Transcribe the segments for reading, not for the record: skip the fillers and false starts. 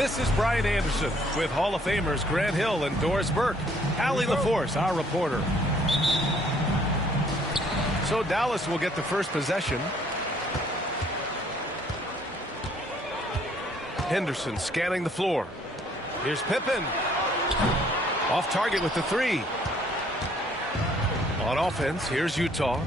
This is Brian Anderson with Hall of Famers Grant Hill and Doris Burke. Allie LaForce, our reporter. So Dallas will get the first possession. Henderson scanning the floor. Here's Pippen. Off target with the three. On offense, here's Utah.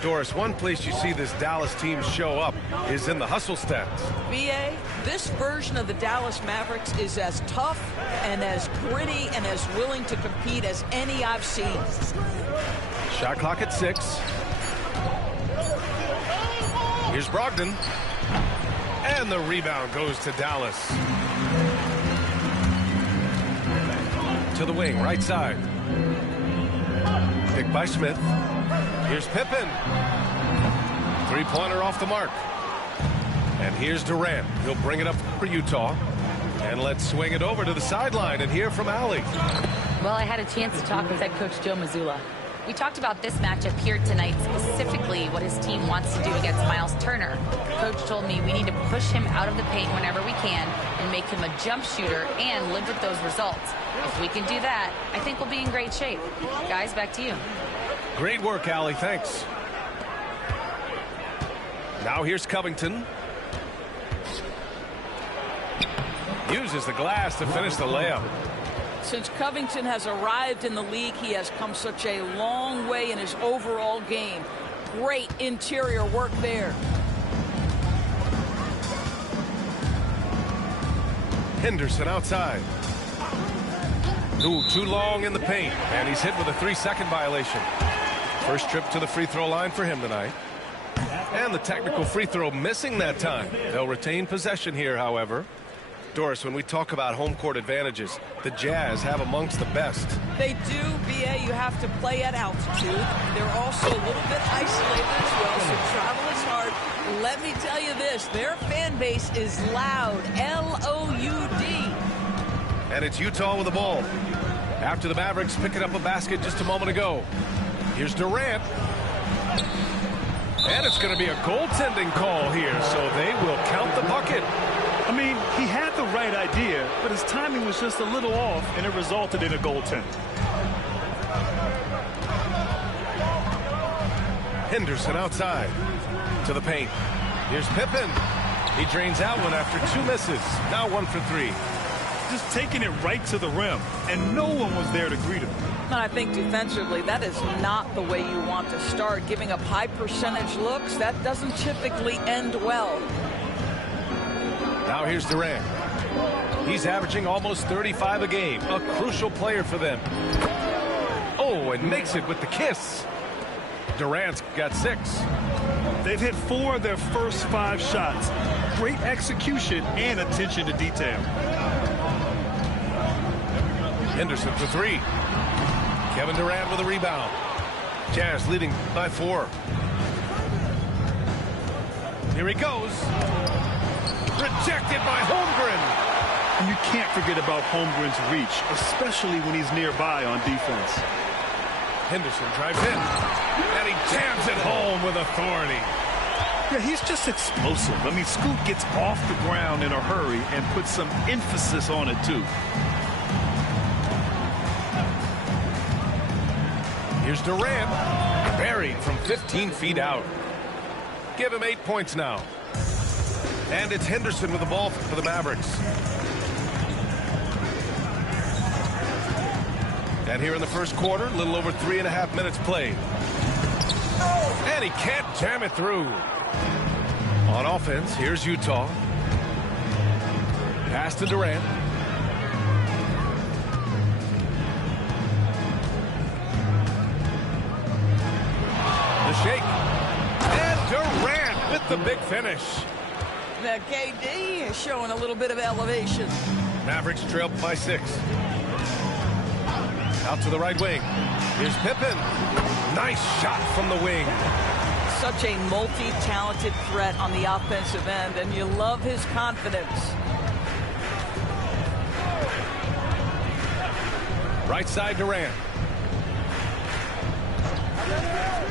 Doris, one place you see this Dallas team show up is in the hustle stats. BA, this version of the Dallas Mavericks is as tough and as gritty and as willing to compete as any I've seen. Shot clock at 6. Here's Brogdon. And the rebound goes to Dallas. To the wing, right side. Picked by Smith. Here's Pippen. Three-pointer off the mark. And here's Durant. He'll bring it up for Utah. And let's swing it over to the sideline and hear from Allie. Well, I had a chance to talk with head coach Joe Mazzulla. We talked about this matchup here tonight, specifically what his team wants to do against Miles Turner. Coach told me we need to push him out of the paint whenever we can and make him a jump shooter and live with those results. If we can do that, I think we'll be in great shape. Guys, back to you. Great work, Allie. Thanks. Now here's Covington. Uses the glass to finish the layup. Since Covington has arrived in the league, he has come such a long way in his overall game. Great interior work there. Henderson outside. Ooh, too long in the paint, and he's hit with a 3-second violation. First trip to the free throw line for him tonight. And the technical free throw missing that time. They'll retain possession here, however. Doris, when we talk about home court advantages, the Jazz have amongst the best. They do, BA. You have to play at altitude. They're also a little bit isolated as well, so travel is hard. Let me tell you this, their fan base is loud, L-O-U-D. And it's Utah with the ball. After the Mavericks picking up a basket just a moment ago. Here's Durant. And it's going to be a goaltending call here, so they will count the bucket. I mean, he had the right idea, but his timing was just a little off, and it resulted in a goaltend. Henderson outside to the paint. Here's Pippen. He drains out one after 2 misses. Now 1 for 3. Just taking it right to the rim, and no one was there to greet him. And I think defensively, that is not the way you want to start. Giving up high percentage looks, that doesn't typically end well. Now here's Durant. He's averaging almost 35 a game. A crucial player for them. Oh, and makes it with the kiss. Durant's got 6. They've hit 4 of their first 5 shots. Great execution and attention to detail. Henderson for 3. Kevin Durant with a rebound. Jazz leading by 4. Here he goes. Rejected by Holmgren. And you can't forget about Holmgren's reach, especially when he's nearby on defense. Henderson drives in. And he jams it home with authority. Yeah, he's just explosive. I mean, Scoot gets off the ground in a hurry and puts some emphasis on it, too. Here's Durant. Buried from 15 feet out. Give him 8 points now. And it's Henderson with the ball for the Mavericks. And here in the first quarter, a little over 3.5 minutes played. And he can't jam it through. On offense, here's Utah. Pass to Durant. The shake. And Durant with the big finish. Now KD is showing a little bit of elevation. Mavericks trail by 6. Out to the right wing. Here's Pippen. Nice shot from the wing. Such a multi-talented threat on the offensive end, and you love his confidence. Right side Durant.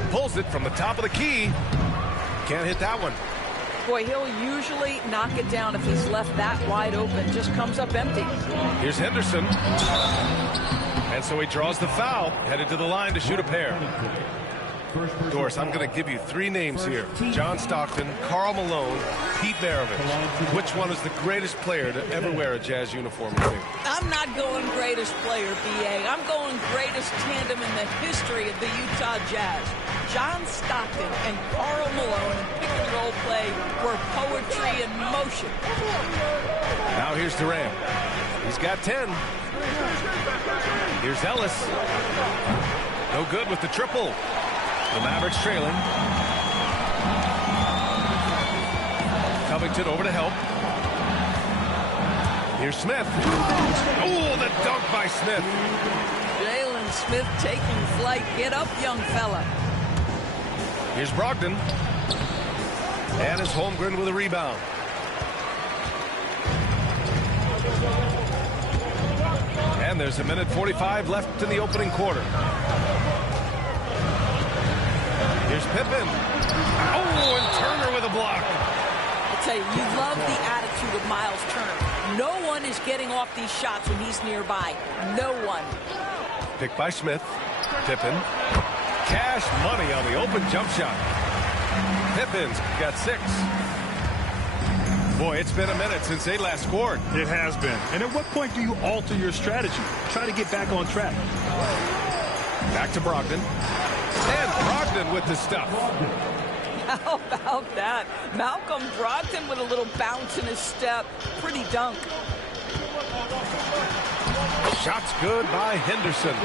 Pulls it from the top of the key. Can't hit that one. Boy, he'll usually knock it down if he's left that wide open. Just comes up empty. Here's Henderson. And so he draws the foul, headed to the line to shoot a pair. Doris, I'm going to give you 3 names here. John Stockton, Karl Malone, Pete Maravich. Which one is the greatest player to ever wear a Jazz uniform, you think? I'm not going greatest player, B.A. I'm going greatest tandem in the history of the Utah Jazz. John Stockton and Karl Malone in pick-and-roll play were poetry in motion. Now here's Durant. He's got 10. Here's Ellis. No good with the triple. The Mavericks trailing. Covington over to help. Here's Smith. Oh, the dunk by Smith. Jalen Smith taking flight. Get up, young fella. Here's Brogdon. And it's Holmgren with a rebound. And there's 1:45 left in the opening quarter. Here's Pippen. Oh, and Turner with a block. I'll tell you, you love the attitude of Miles Turner. No one is getting off these shots when he's nearby. No one. Picked by Smith. Pippen. Cash money on the open jump shot. Pippen's got 6. Boy, it's been a minute since they last scored. It has been. And at what point do you alter your strategy? Try to get back on track. Back to Brogdon. And Brogdon with the stuff. How about that? Malcolm Brogdon with a little bounce in his step. Pretty dunk. Shot's good by Henderson.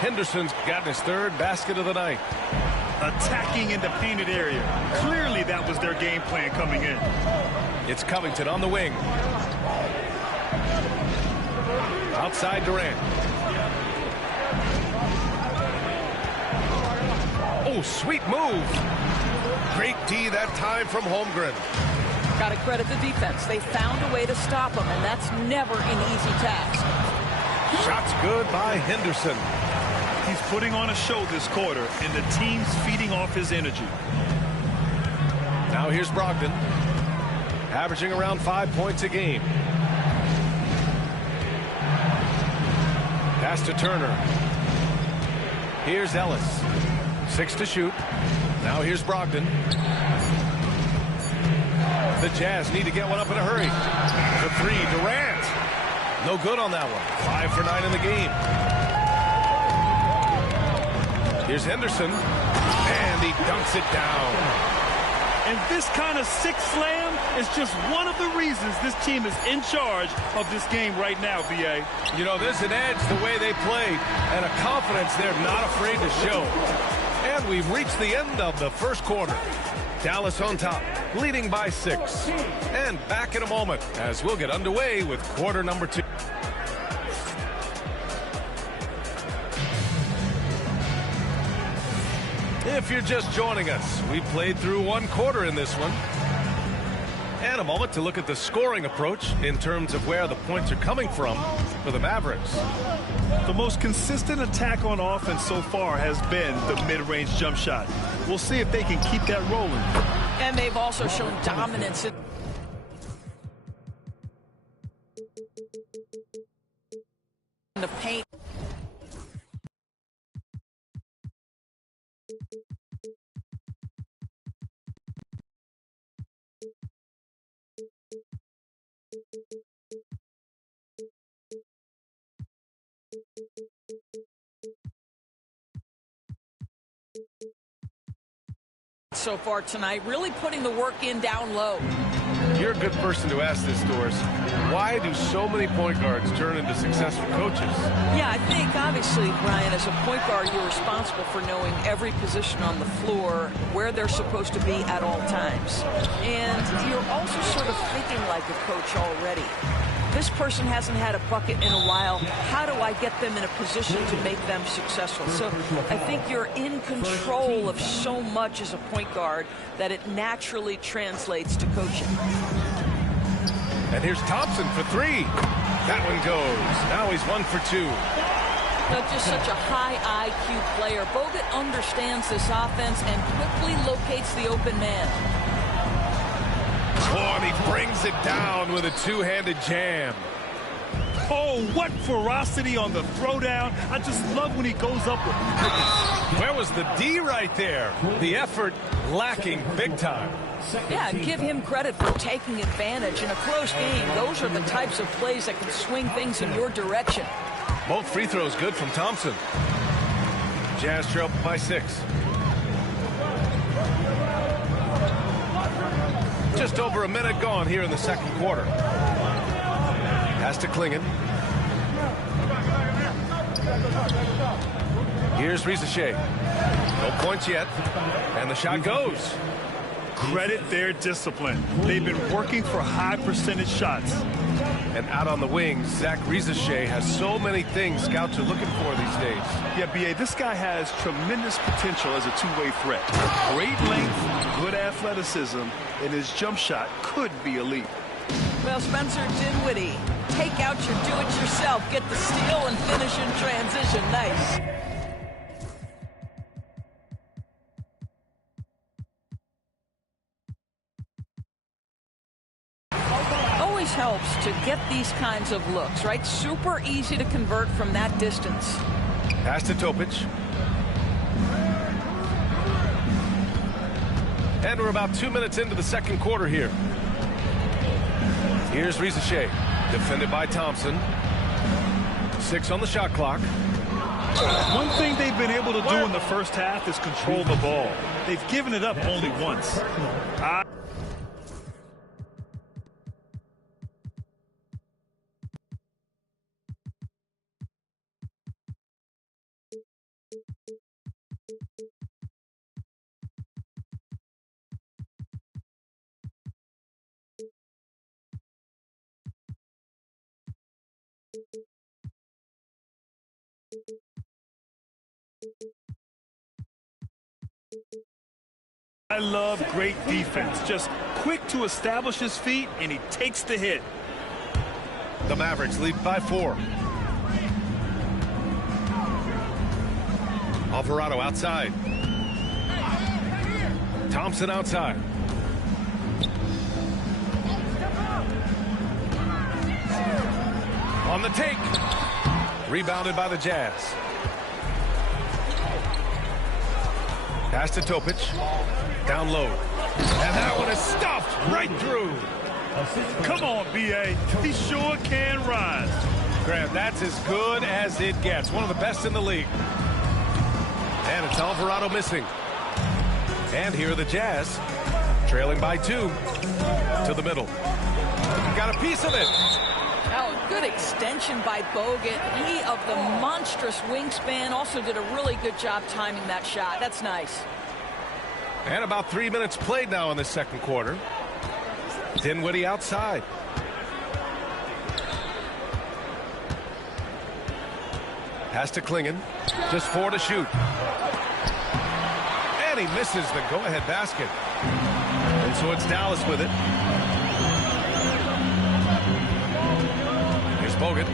Henderson's gotten his 3rd basket of the night. Attacking in the painted area. Clearly that was their game plan coming in. It's Covington on the wing. Outside Durant. Oh, sweet move. Great D that time from Holmgren. Got to credit the defense. They found a way to stop him, and that's never an easy task. Shot's good by Henderson. He's putting on a show this quarter, and the team's feeding off his energy. Now here's Brogdon, averaging around 5 points a game. Pass to Turner. Here's Ellis. 6 to shoot. Now here's Brogdon. The Jazz need to get one up in a hurry. The 3, Durant. No good on that one. 5 for 9 in the game. Here's Henderson. And he dunks it down. And this kind of sick slam is just one of the reasons this team is in charge of this game right now, B.A. You know, there's an edge the way they play and a confidence they're not afraid to show. And we've reached the end of the first quarter. Dallas on top, leading by 6. And back in a moment as we'll get underway with quarter number 2. If you're just joining us, we played through 1 quarter in this one. And a moment to look at the scoring approach in terms of where the points are coming from for the Mavericks. The most consistent attack on offense so far has been the mid-range jump shot. We'll see if they can keep that rolling. And they've also shown dominance in the paint. So far tonight, really putting the work in down low. You're a good person to ask this, Doris. Why do so many point guards turn into successful coaches? Yeah, I think obviously, Brian, as a point guard, you're responsible for knowing every position on the floor, where they're supposed to be at all times. And you're also sort of thinking like a coach already. This person hasn't had a bucket in a while. How do I get them in a position to make them successful? So I think you're in control of so much as a point guard that it naturally translates to coaching. And here's Thompson for 3. That one goes. Now he's 1 for 2. Just such a high IQ player. Bogut understands this offense and quickly locates the open man. Oh, and he brings it down with a two-handed jam. Oh, what ferocity on the throwdown. I just love when he goes up with quickness. Where was the D right there? The effort lacking big time. Yeah, give him credit for taking advantage in a close game. Those are the types of plays that can swing things in your direction. Both free throws good from Thompson. Jazz trail by 6. Just over a minute gone here in the second quarter. Pass to Klingon. Here's Rizachet. No points yet. And the shot goes. Credit their discipline. They've been working for high percentage shots. And out on the wings, Zach Rizachet has so many things scouts are looking for these days. Yeah, B.A., this guy has tremendous potential as a two-way threat. Great length, good athleticism, and his jump shot could be elite. Well, Spencer Dinwiddie, take out your do-it-yourself, get the steal, and finish in transition. Nice. Always helps to get these kinds of looks, right? Super easy to convert from that distance. Pass to Topic. And we're about 2 minutes into the second quarter here. Here's Rizachet, defended by Thompson. 6 on the shot clock. One thing they've been able to do in the first half is control the ball. They've given it up only once. I love great defense. Just quick to establish his feet, and he takes the hit. The Mavericks lead by 4. Alvarado outside. Thompson outside. On the take. Rebounded by the Jazz. Pass to Topic. Down low. And that one is stuffed right through. Come on, B.A. He sure can rise. Graham, that's as good as it gets. One of the best in the league. And it's Alvarado missing. And here are the Jazz, trailing by 2 to the middle. Got a piece of it. Oh, good extension by Bogut. He, of the monstrous wingspan, also did a really good job timing that shot. That's nice. And about 3 minutes played now in the second quarter. Dinwiddie outside. Pass to Klingon. Just 4 to shoot. And he misses the go-ahead basket. And so it's Dallas with it. Here's Bogut.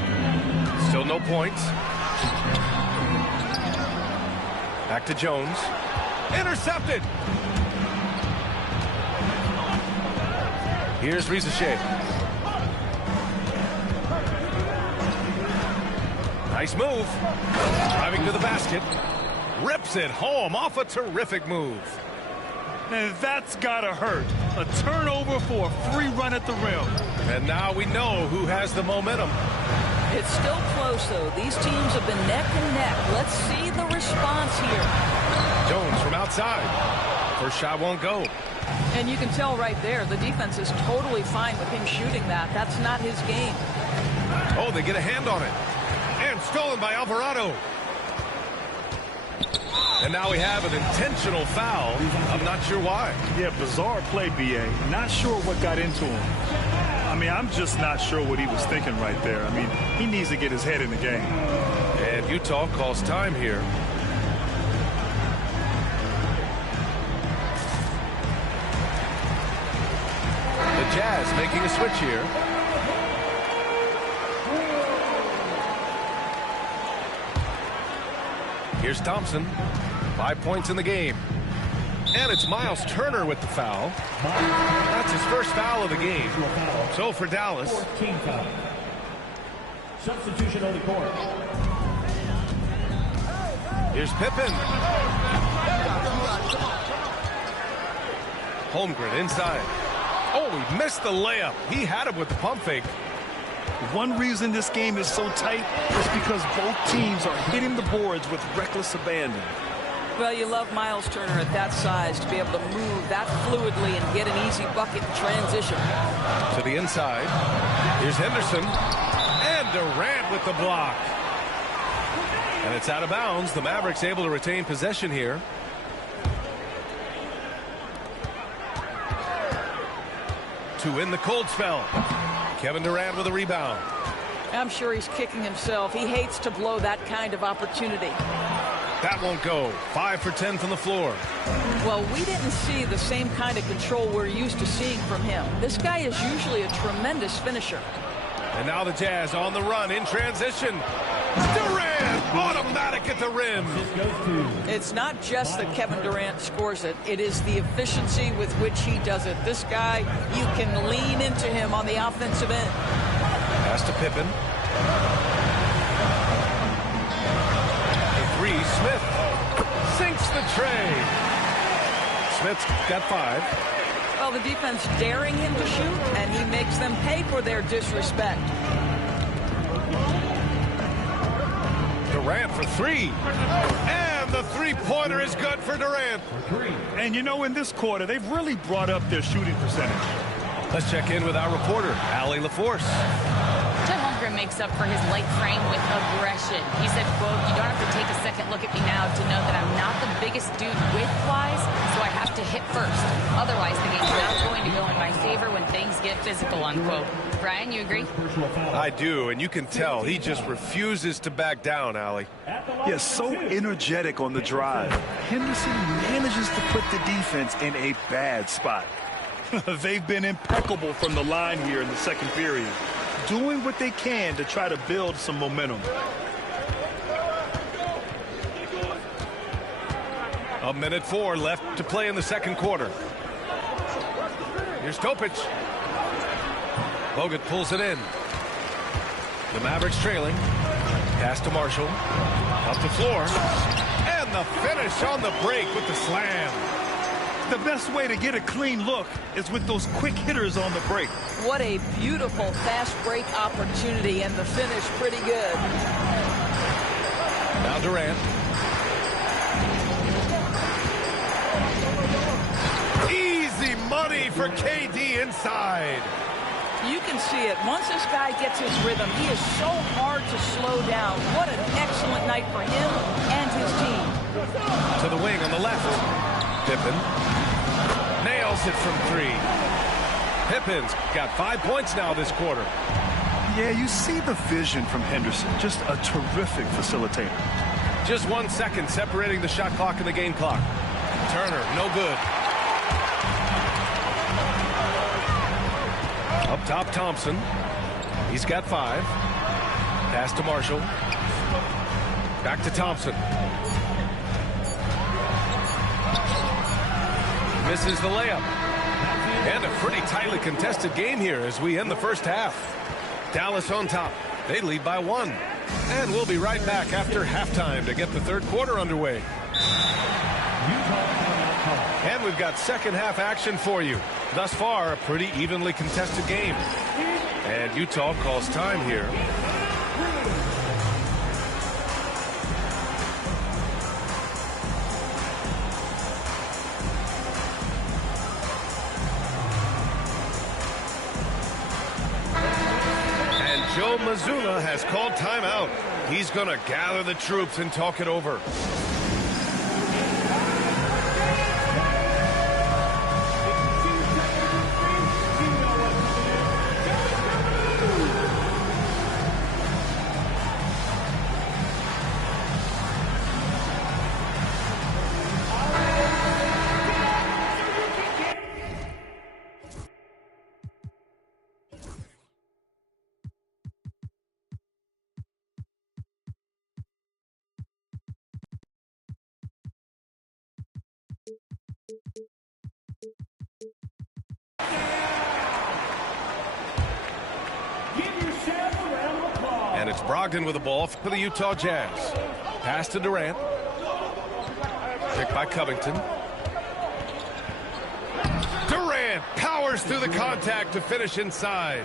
Still no points. Back to Jones. Intercepted. Here's Rizachet. Nice move. Driving to the basket. Rips it home off a terrific move. And that's gotta hurt. A turnover for a free run at the rim. And now we know who has the momentum. It's still close, though. These teams have been neck and neck. Let's see the response here. Jones from outside. First shot won't go. And you can tell right there, the defense is totally fine with him shooting that. That's not his game. Oh, they get a hand on it. And stolen by Alvarado. And now we have an intentional foul. I'm not sure why. Yeah, bizarre play, B.A. Not sure what got into him. I mean, I'm just not sure what he was thinking right there. I mean, he needs to get his head in the game. And Utah calls time here. The Jazz making a switch here. Here's Thompson. 5 points in the game. And it's Miles Turner with the foul. That's his first foul of the game. So for Dallas. Substitution on the court. Here's Pippen. Holmgren inside. Oh, he missed the layup. He had him with the pump fake. One reason this game is so tight is because both teams are hitting the boards with reckless abandon. Well, you love Miles Turner at that size to be able to move that fluidly and get an easy bucket in transition. To the inside. Here's Henderson. And Durant with the block. And it's out of bounds. The Mavericks able to retain possession here. To win the cold spell. Kevin Durant with a rebound. I'm sure he's kicking himself. He hates to blow that kind of opportunity. That won't go. 5 for 10 from the floor. Well, we didn't see the same kind of control we're used to seeing from him. This guy is usually a tremendous finisher. And now the Jazz on the run in transition. Durant automatic at the rim. It's not just that Kevin Durant scores it. It is the efficiency with which he does it. This guy, you can lean into him on the offensive end. Pass to Pippen. The three, Smith sinks the tray. Smith's got 5. Well, the defense daring him to shoot, and he makes them pay for their disrespect. Durant for 3. And the three-pointer is good for Durant. And you know, in this quarter, they've really brought up their shooting percentage. Let's check in with our reporter, Allie LaForce. Chet Holmgren makes up for his light frame with aggression. He said, quote, "You don't have to take a second look at me now to know that I'm not the biggest dude width-wise, so I have to hit first. Otherwise, the game's not going to go in my favor when things get physical," unquote. Brian, you agree? I do, and you can tell he just refuses to back down, Allie. Yes, so energetic on the drive. Henderson manages to put the defense in a bad spot. They've been impeccable from the line here in the second period, doing what they can to try to build some momentum. A minute 4 left to play in the second quarter. Here's Topic. Bogut pulls it in. The Mavericks trailing. Pass to Marshall. Up the floor. And the finish on the break with the slam. The best way to get a clean look is with those quick hitters on the break. What a beautiful fast break opportunity, and the finish pretty good. Now Durant. Easy money for KD inside. You can see it. Once this guy gets his rhythm, he is so hard to slow down. What an excellent night for him and his team. To the wing on the left. Pippen nails it from 3. Pippen's got 5 points now this quarter. Yeah, you see the vision from Henderson. Just a terrific facilitator. Just 1 second separating the shot clock and the game clock. Turner, no good. Up top, Thompson. He's got 5. Pass to Marshall. Back to Thompson. Misses the layup. And a pretty tightly contested game here as we end the first half. Dallas on top. They lead by 1. And we'll be right back after halftime to get the third quarter underway. And we've got second half action for you. Thus far, a pretty evenly contested game. And Utah calls time here. And Joe Mazzulla has called timeout. He's going to gather the troops and talk it over. And it's Brogdon with the ball for the Utah Jazz. Pass to Durant. Picked by Covington. Durant powers through the contact to finish inside.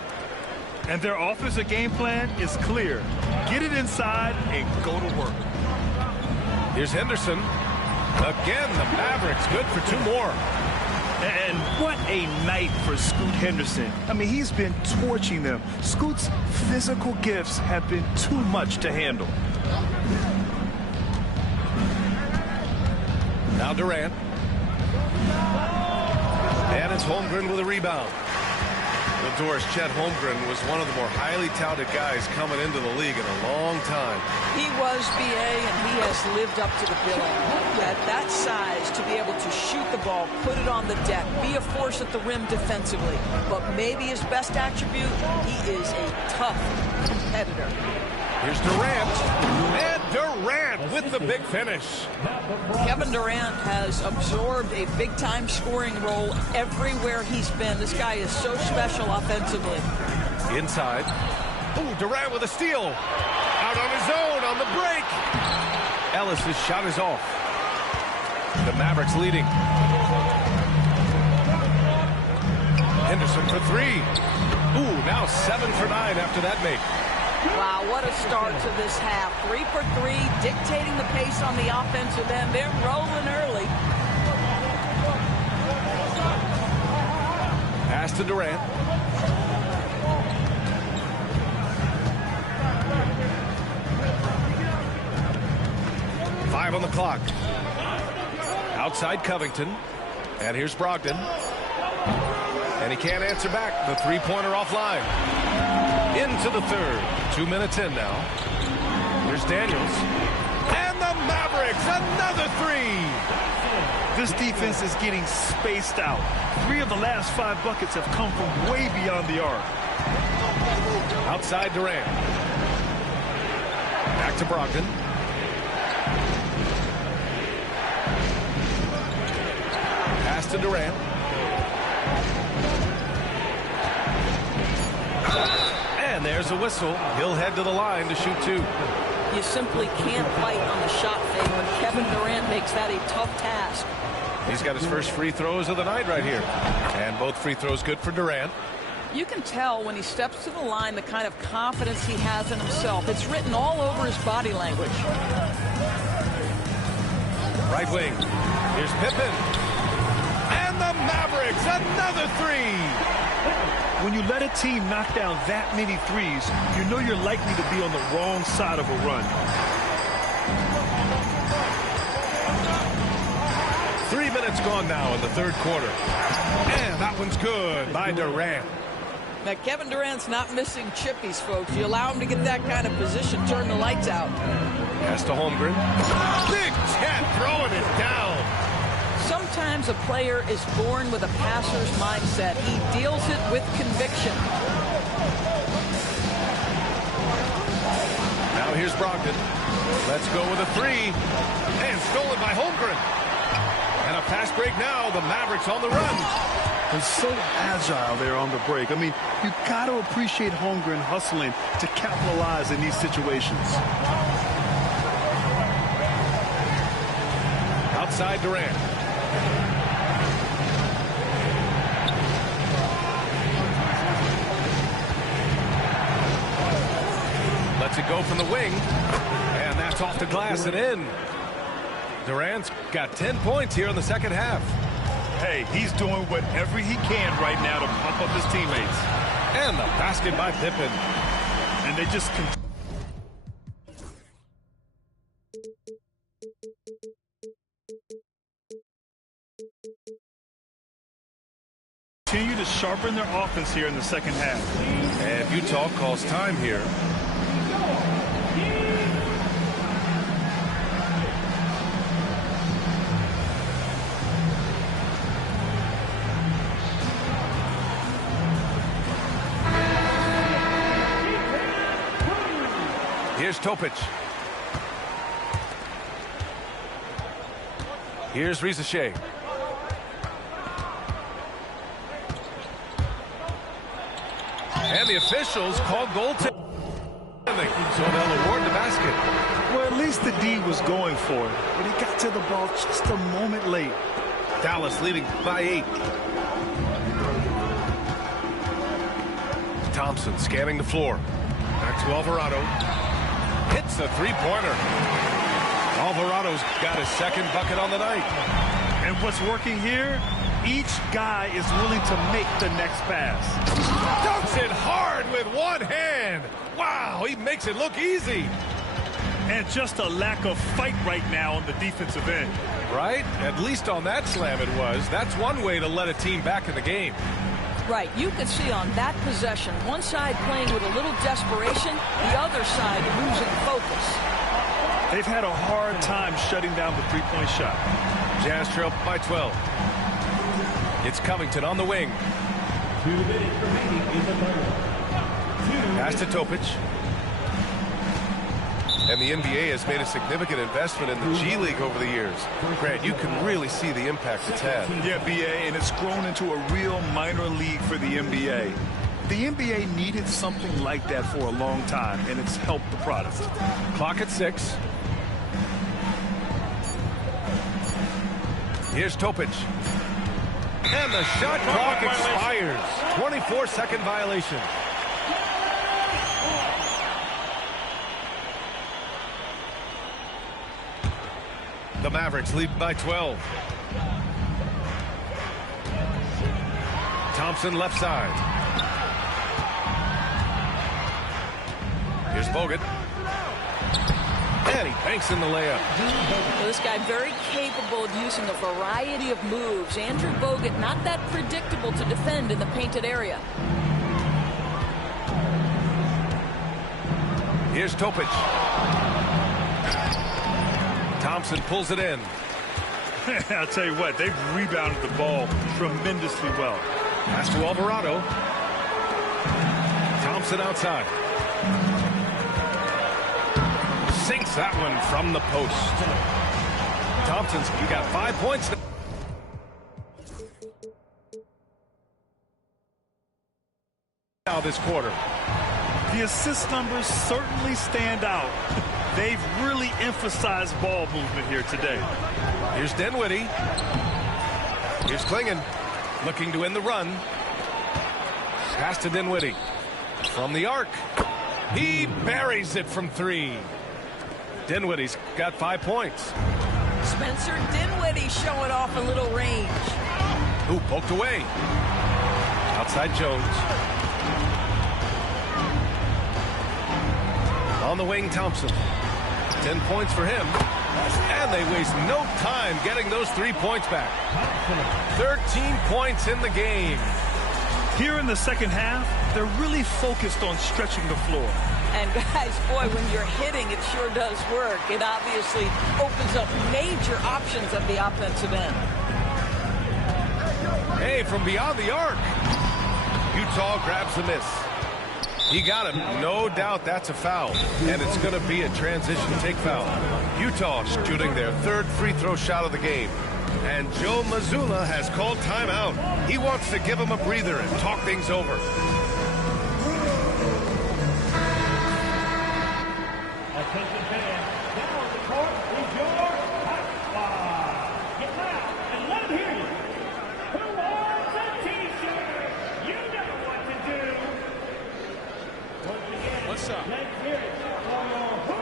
And their offensive game plan is clear. Get it inside and go to work. Here's Henderson. Again, the Mavericks good for 2 more. And what a night for Scoot Henderson. I mean, he's been torching them. Scoot's physical gifts have been too much to handle. Now Durant. And it's Holmgren with a rebound. Well, Doris, Chet Holmgren was one of the more highly touted guys coming into the league in a long time. He was, BA, and he has lived up to the billing. At that size, to be able to shoot the ball, put it on the deck, be a force at the rim defensively. But maybe his best attribute, he is a tough competitor. Here's Durant. And Durant with the big finish. Kevin Durant has absorbed a big-time scoring role everywhere he's been. This guy is so special offensively. Inside. Ooh, Durant with a steal. Out on his own on the break. Ellis' shot is off. The Mavericks leading. Henderson for 3. Ooh, now 7 for 9 after that make. Wow, what a start to this half. 3 for 3, dictating the pace on the offensive end. They're rolling early. Pass to Durant. Five on the clock. Outside Covington. And here's Brogdon. And he can't answer back. The three-pointer offline. Into the third. 2 minutes in now. Here's Daniels. And the Mavericks, another 3. This defense is getting spaced out. 3 of the last 5 buckets have come from way beyond the arc. Outside Durant. Back to Brogdon. Pass to Durant. And there's a whistle. He'll head to the line to shoot 2. You simply can't fight on the shot fake, but Kevin Durant makes that a tough task. He's got his first free throws of the night right here. And both free throws good for Durant. You can tell when he steps to the line the kind of confidence he has in himself. It's written all over his body language. Right wing. Here's Pippen. And the Mavericks, another 3. When you let a team knock down that many threes, you know you're likely to be on the wrong side of a run. 3 minutes gone now in the third quarter. And that one's good by Durant. Now, Kevin Durant's not missing chippies, folks. You allow him to get that kind of position, turn the lights out. Pass to Holmgren. Big Chet throwing it down. Sometimes a player is born with a passer's mindset. He deals it with conviction. Now here's Brogdon. Let's go with a 3. And stolen by Holmgren. And a fast break now. The Mavericks on the run. They're so agile there on the break. I mean, you got to appreciate Holmgren hustling to capitalize in these situations. Outside Durant. Lets it go from the wing. And that's off the glass and in. Durant's got 10 points here in the second half. Hey, he's doing whatever he can right now to pump up his teammates. And the basket by Pippen. And they just continue to sharpen their offense here in the second half. And Utah calls time here. Here's Topic. Here's Rizachet. And the officials called goaltending, so they'll award the basket. Well, at least the D was going for it, but he got to the ball just a moment late. Dallas leading by 8. Thompson scanning the floor. Back to Alvarado. Hits a three-pointer. Alvarado's got his second bucket on the night. And what's working here? Each guy is willing to make the next pass. Dunks it hard with one hand. Wow, he makes it look easy. And just a lack of fight right now on the defensive end. Right? At least on that slam it was. That's one way to let a team back in the game. Right, you could see on that possession, one side playing with a little desperation, the other side losing focus. They've had a hard time shutting down the three-point shot. Jazz trail by 12. It's Covington on the wing. 2 minutes remaining in the third. Pass to Topic. And the NBA has made a significant investment in the G League over the years. Grant, you can really see the impact it's had. Yeah, BA, and it's grown into a real minor league for the NBA. The NBA needed something like that for a long time, and it's helped the product. Clock at 6. Here's Topic. And the shot clock expires. 24-second violation. The Mavericks lead by 12. Thompson left side. Here's Bogut. And he banks in the layup. Well, this guy very capable of using a variety of moves. Andrew Bogut not that predictable to defend in the painted area. Here's Topic. Thompson pulls it in. I'll tell you what, they've rebounded the ball tremendously well. Pass to Alvarado. Thompson outside. Sinks that one from the post. Thompson's got 5 points now this quarter. The assist numbers certainly stand out. They've really emphasized ball movement here today. Here's Dinwiddie. Here's Klingon looking to end the run. Pass to Dinwiddie. From the arc. He buries it from 3. Dinwiddie's got 5 points. Spencer Dinwiddie showing off a little range. Ooh, poked away. Outside Jones. On the wing, Thompson. 10 points for him. And they waste no time getting those 3 points back. 13 points in the game. Here in the second half, they're really focused on stretching the floor. And guys, boy, when you're hitting, it sure does work. It obviously opens up major options at the offensive end. Hey, from beyond the arc. Utah grabs the miss. He got him. No doubt that's a foul. And it's going to be a transition take foul. Utah shooting their 3rd free throw shot of the game. And Joe Mazzulla has called timeout. He wants to give him a breather and talk things over. Attention fans, now on the court is your hot squad. Get loud and let them hear you. Who wants a t-shirt? You know what to do. Once again, What's up? let's hear it for your crew.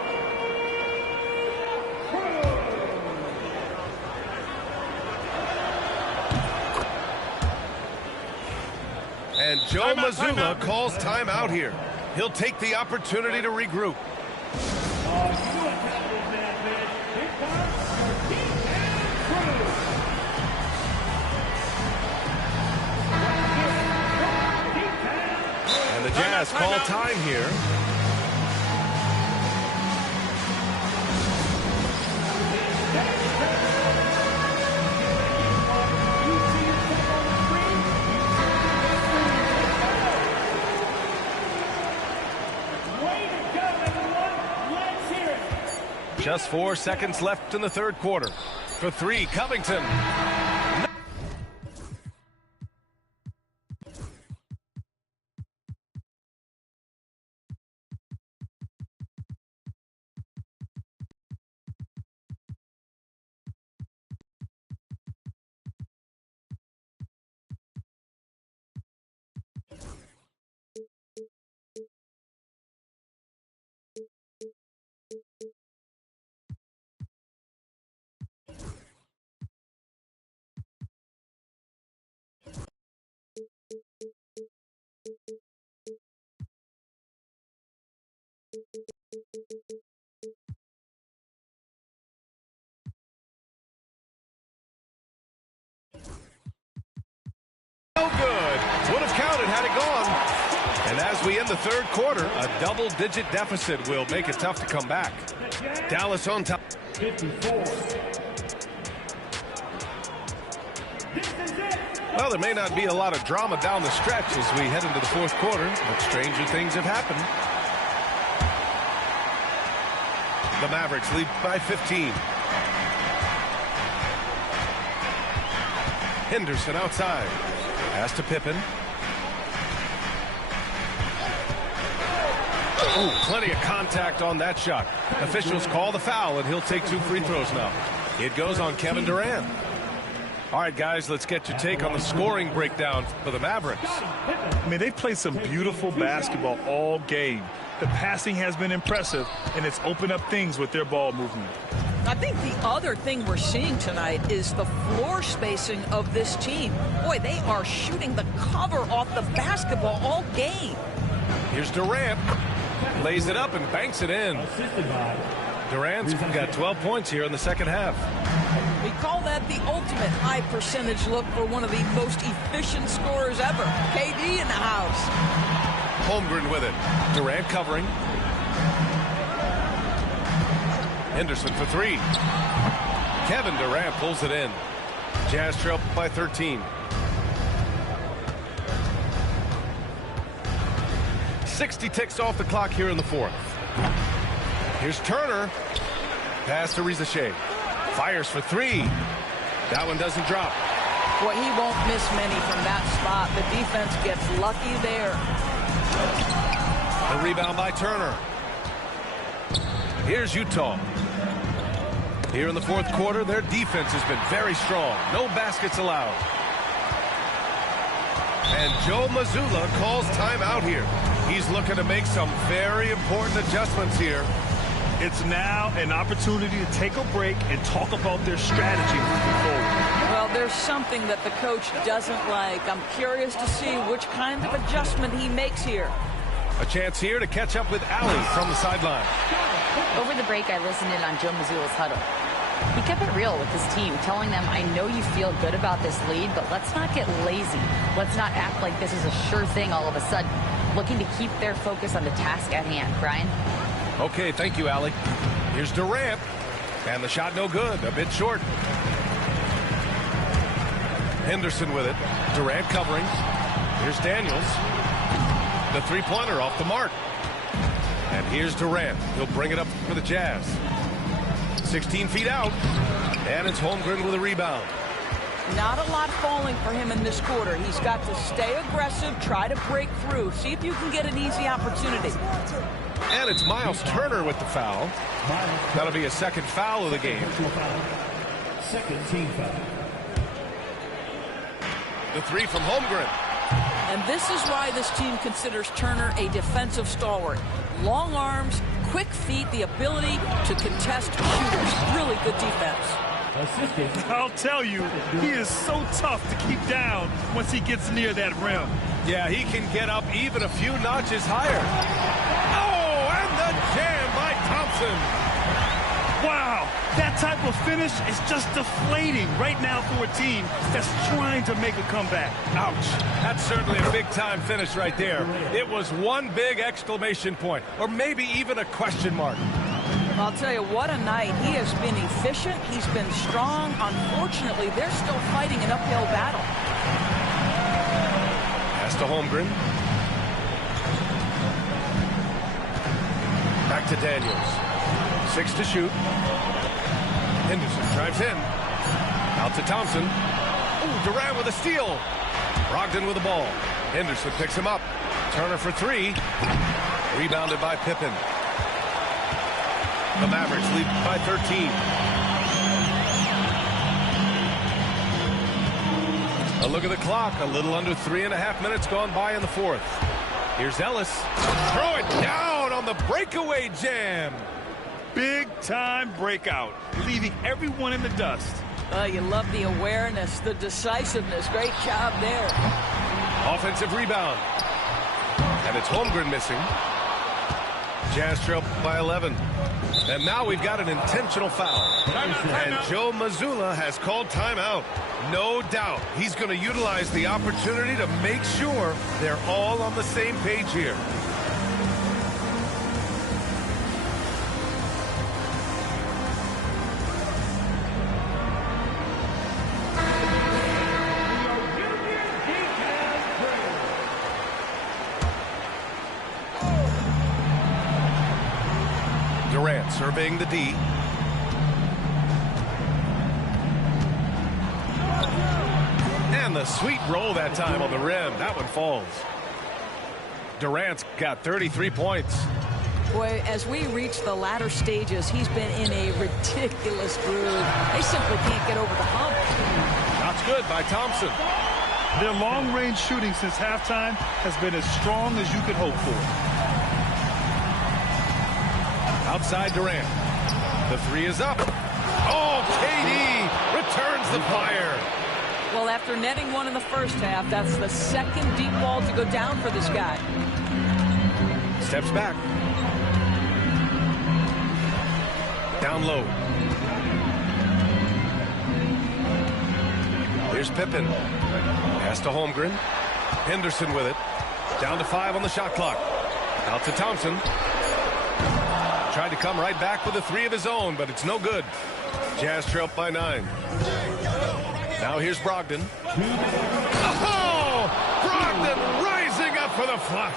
And Joe Mazzulla calls timeout here. He'll take the opportunity to regroup. And the Jazz call time here. Just 4 seconds left in the 3rd quarter. For 3, Covington. And as we end the third quarter, a double-digit deficit will make it tough to come back. Dallas on top. 54. Well, there may not be a lot of drama down the stretch as we head into the fourth quarter, but stranger things have happened. The Mavericks lead by 15. Henderson outside. Pass to Pippen. Oh, plenty of contact on that shot. Officials call the foul, and he'll take 2 free throws now. It goes on Kevin Durant. All right, guys, let's get your take on the scoring breakdown for the Mavericks. I mean, they've played some beautiful basketball all game. The passing has been impressive, and it's opened up things with their ball movement. I think the other thing we're seeing tonight is the floor spacing of this team. Boy, they are shooting the cover off the basketball all game. Here's Durant. Lays it up and banks it in. Durant's got 12 points here in the second half. We call that the ultimate high percentage look for one of the most efficient scorers ever. KD in the house. Holmgren with it. Durant covering. Henderson for 3. Kevin Durant pulls it in. Jazz trail by 13. 60 ticks off the clock here in the fourth. Here's Turner. Pass to Rizachet. Fires for 3. That one doesn't drop. Boy, he won't miss many from that spot. The defense gets lucky there. The rebound by Turner. Here's Utah. Here in the fourth quarter, their defense has been very strong. No baskets allowed. And Joe Mazzulla calls timeout here. He's looking to make some very important adjustments here. It's now an opportunity to take a break and talk about their strategy moving forward. Well, there's something that the coach doesn't like. I'm curious to see which kind of adjustment he makes here. A chance here to catch up with Allie from the sideline. Over the break, I listened in on Joe Mazzulla's huddle. He kept it real with his team, telling them, I know you feel good about this lead, but let's not get lazy. Let's not act like this is a sure thing all of a sudden. Looking to keep their focus on the task at hand. Brian? Okay, thank you, Allie. Here's Durant. And the shot no good, a bit short. Henderson with it. Durant covering. Here's Daniels. The three-pointer off the mark. And here's Durant. He'll bring it up for the Jazz. 16 feet out. And it's Holmgren with a rebound. Not a lot falling for him in this quarter. He's got to stay aggressive, try to break through. See if you can get an easy opportunity. And it's Miles Turner with the foul. That'll be a second foul of the game. Second team foul. The 3 from Holmgren. And this is why this team considers Turner a defensive stalwart. Long arms, quick feet, the ability to contest shooters. Really good defense. I'll tell you, he is so tough to keep down once he gets near that rim. Yeah, he can get up even a few notches higher. Oh, and the jam by Thompson. Wow, that type of finish is just deflating right now for a team that's trying to make a comeback. Ouch. That's certainly a big-time finish right there. It was one big exclamation point, or maybe even a question mark. I'll tell you, what a night. He has been efficient. He's been strong. Unfortunately, they're still fighting an uphill battle. Pass to Holmgren. Back to Daniels. 6 to shoot. Henderson drives in. Out to Thompson. Ooh, Durant with a steal. Brogdon with the ball. Henderson picks him up. Turner for 3. Rebounded by Pippen. The Mavericks lead by 13. A look at the clock. A little under 3.5 minutes gone by in the fourth. Here's Ellis. Throw it down on the breakaway jam. Big-time breakout, leaving everyone in the dust. You love the awareness, the decisiveness. Great job there. Offensive rebound. And it's Holmgren missing. Jazz trail by 11. And now we've got an intentional foul. And Joe Mazzulla has called timeout. No doubt he's going to utilize the opportunity to make sure they're all on the same page here. Durant surveying the D. And the sweet roll that time on the rim. That one falls. Durant's got 33 points. Boy, as we reach the latter stages, he's been in a ridiculous groove. They simply can't get over the hump. That's good by Thompson. Their long-range shooting since halftime has been as strong as you could hope for. Outside Durant. The three is up. Oh, KD returns the fire. Well, after netting one in the first half, that's the second deep ball to go down for this guy. Steps back. Down low. Here's Pippen. Pass to Holmgren. Henderson with it. Down to 5 on the shot clock. Out to Thompson. Tried to come right back with a three of his own, but it's no good. Jazz trail by 9. Now here's Brogdon. Oh! Brogdon rising up for the flush.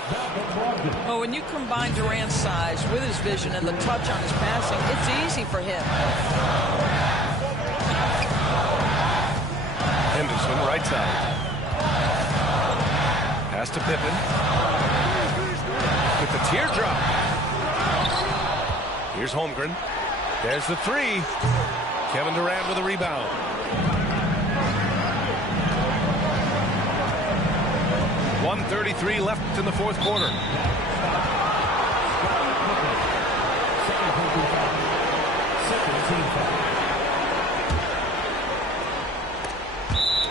Well, when you combine Durant's size with his vision and the touch on his passing, it's easy for him. Henderson, right side. Pass to Pippen. With the teardrop. Here's Holmgren. There's the three. Kevin Durant with a rebound. .133 left in the fourth quarter.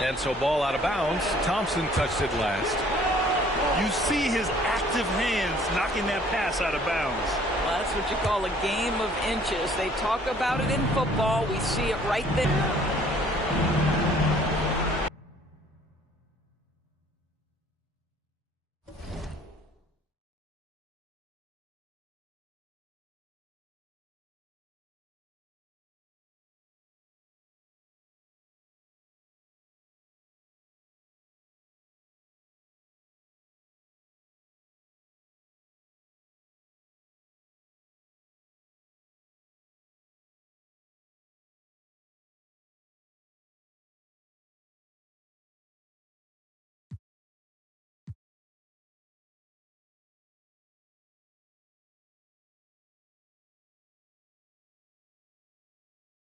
And so ball out of bounds. Thompson touched it last. You see his active hands knocking that pass out of bounds. Well, that's what you call a game of inches. They talk about it in football. We see it right there.